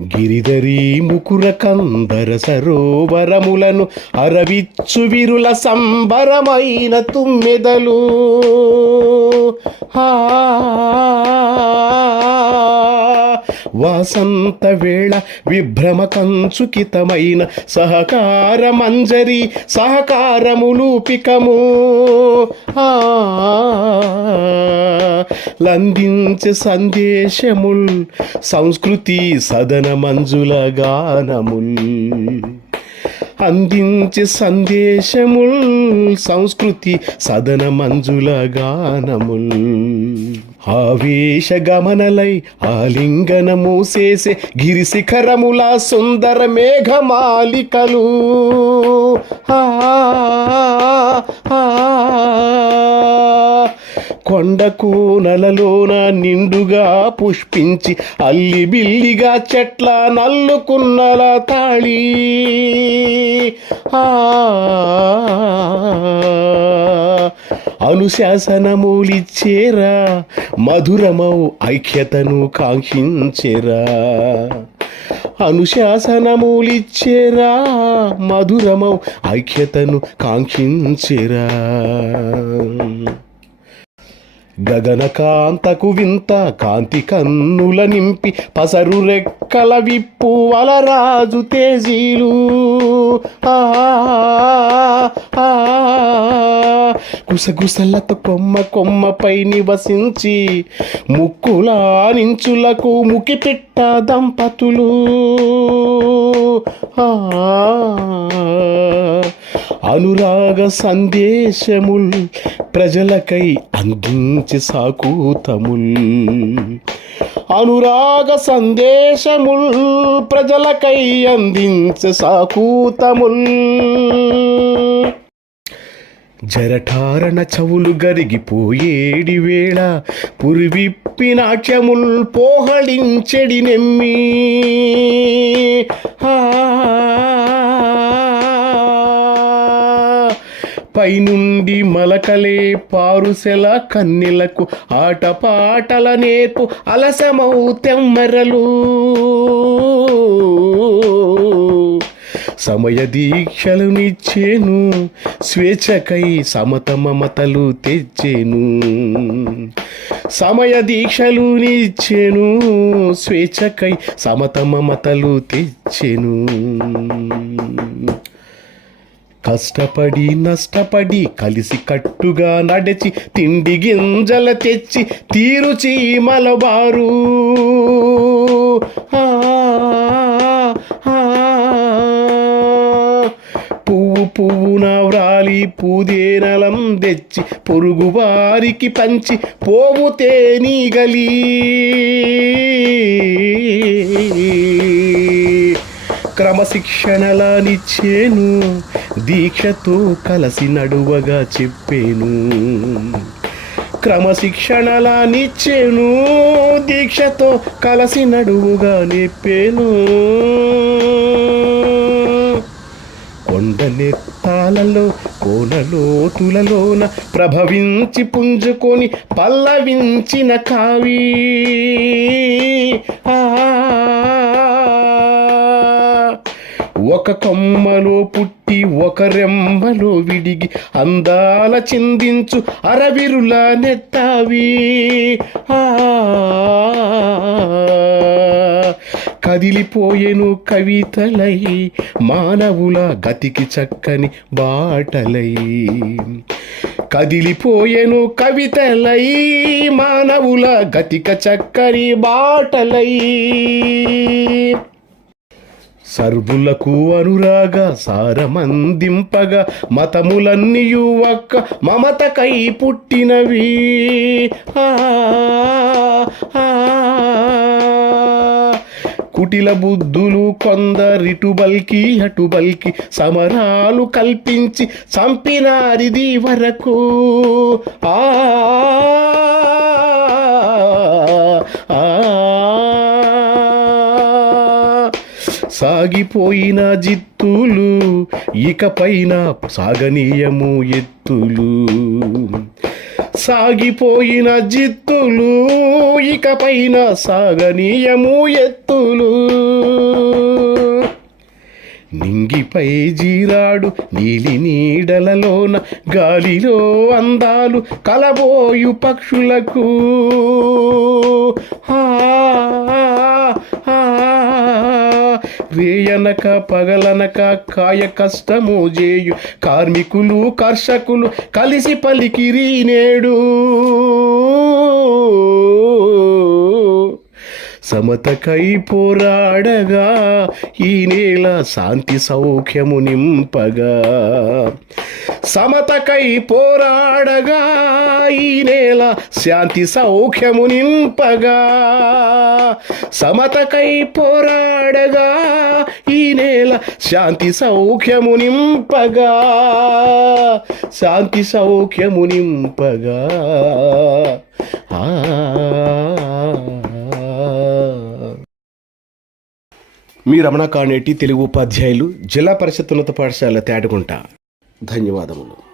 గిరిధరి ముకుర కందర సరోవరములను అరవిచ్చు విరుల సంబరమైన తుమ్మెదలు. వాసంత వేళ విభ్రమ కంచుకితమైన సహకార మంజరి సహకారములూపికము ఆ లందించే సందేశముల్ సంస్కృతి సదన మంజుల గానముల్. అందించే సందేశముల్ సంస్కృతి సదన మంజుల గానముల్. ఆవేశ గమనలై ఆలింగనము చేసే గిరిశిఖరముల సుందర మేఘమాలికలు. ఆ, కొండకు నలలోన నిండుగా పుష్పించి అల్లి బిల్లిగా చెట్ల నల్లుకున్నల తాళి. ఆ. అనుశాసనములిచ్చేరా మధురమౌ ఐక్యతను కాంక్షించేరా. అనుశాసనములిచ్చేరా మధురమౌ ఐక్యతను కాంక్షించేరా. గగనకాంతకు వింత కాంతి కన్నుల నింపి పసరు రెక్కల విప్పు వలరాజు తేజీలు. ఆ, గుసగుసలతో కొమ్మ కొమ్మపై నివసించి ముక్కులా నించులకు ముకి పెట్ట దంపతులు అనురాగ సందేశముల్ ప్రజలకై అందించి సాకూతముల్ అనురాగ సందేశముల్ ప్రజలకై అందించే సాకూతముల్ జరఠారణ చవులు గరిగిపోయేడి వేళ పురివిప్పి నాట్యముల్ పోహళించెడి నెమ్మి. పైనుండి మలకలే పారుసెల కన్నెలకు ఆటపాటల నేర్పు అలసమౌ తెమ్మరలు. సమయ దీక్షలునిచ్చేను స్వేచ్ఛకై సమత మమతలు తెచ్చేను. సమయ దీక్షలునిచ్చేను స్వేచ్ఛకై సమత మమతలు తెచ్చెను. కష్టపడి నష్టపడి కలిసి కట్టుగా నడిచి తిండి గింజల తెచ్చి తీరు చీమలబారు పూదేనలం తెచ్చి పొరుగు వారికి పంచి పోవు తేనీగలి. క్రమశిక్షణలానిచ్చేను దీక్షతో కలసి నడువగా చెప్పేను. క్రమశిక్షణలానిచ్చేను దీక్షతో కలసి నడువుగా నెప్పేను కొండనెత్తాలలో కోనలోతులలోన ప్రభవించి పుంజుకొని పల్లవించిన కావి. ఆ, ఒక కొమ్మలో పుట్టి ఒక రెమ్మలో విడిగి అందాల చిందించు అరవిరుల నెత్తావి. ఆ. కదిలిపోయెను కవితలై మానవుల గతికి చక్కని బాటలై. కదిలిపోయెను కవితలై మానవుల గతిక చక్కని బాటలై. సర్వులకు అనురాగ సారమందింపగా మతములన్నీయు ఒక్క మమతకై పుట్టినవి. ఆ, ఆ, కుటిల బుద్ధులు కొందరిటు బల్కి అటు బల్కి సమరాలు కల్పించి చంపినారిది వరకు ఆ ఆ, సాగిపోయిన జిత్తులు ఇకపైన సాగనీయము ఎత్తులు. సాగిపోయిన జిత్తులు ఇకపైన సాగనీయము ఎత్తులు. నింగిపై జీరాడు నీలి నీడలలోన గాలిలో అందాలు కలబోయు పక్షులకు. హా రేయనక పగలనక కాయ కష్టము చేయు. కార్మికులు కర్షకులు కలిసి పలికిరి నేడు. సమతకై పోరాడగా ఈ నేల శాంతి సౌఖ్యము నింపగా. సమతకై పోరాడగా ఈ నేల శాంతి సౌఖ్యము నింపగా. సమతకై పోరాడగా ఈ నేల శాంతి సౌఖ్యము నింపగా. శాంతి సౌఖ్యము నింపగా. ఆ మీ రమణ కానేటి తెలుగు ఉపాధ్యాయులు జిల్లా పరిషత్ ఉన్నత పాఠశాల తేటగుంట. ధన్యవాదములు.